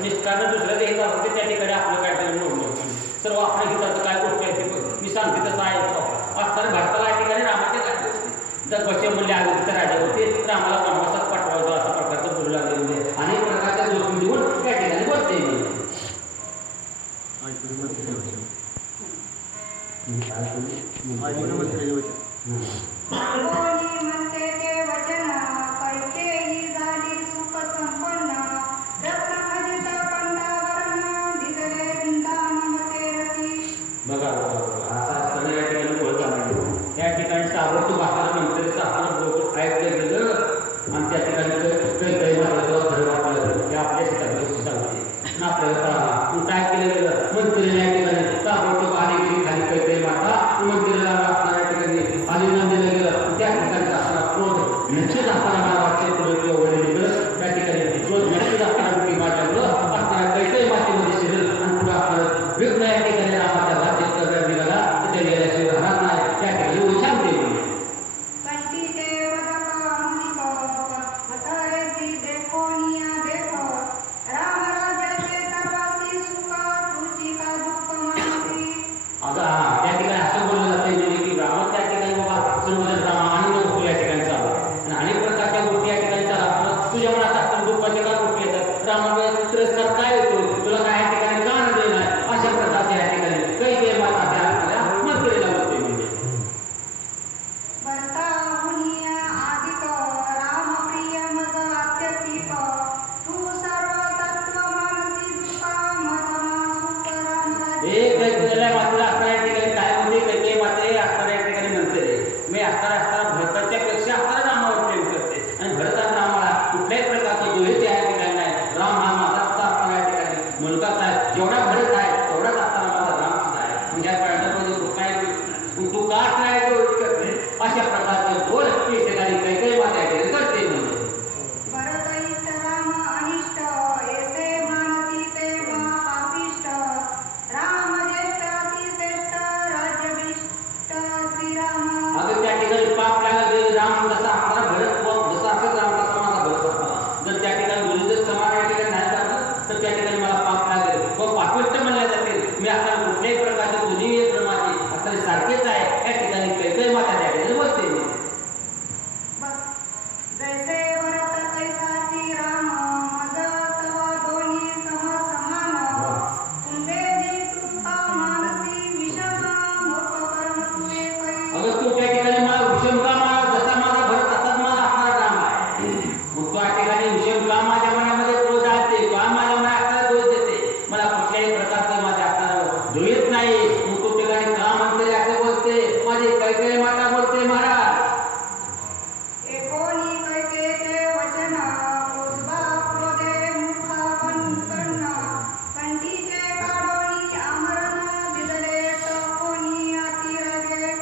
निष्कारण दुसऱ्या हे जातं ते त्या ठिकाणी आपलं काहीतरी मोडलं सर्व आपल्या हिताचं काय गोष्टी आहे ते मी सांगते तसं आहे असताना भारताला या ठिकाणी रामाच्या काय गोष्टी जर पश्चिम मूल्य आले राजा होते तर आम्हाला वनवासात पाठवायचं अशा प्रकारचं बोलू लागले अनेक प्रकारच्या गोष्टी देऊन त्या ठिकाणी बोलते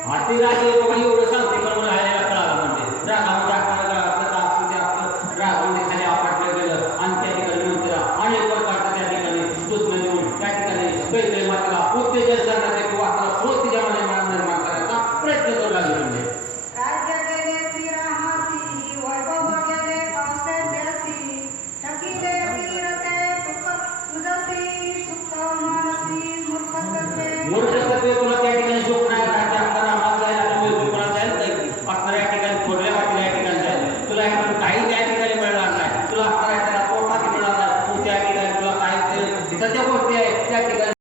हाती राजे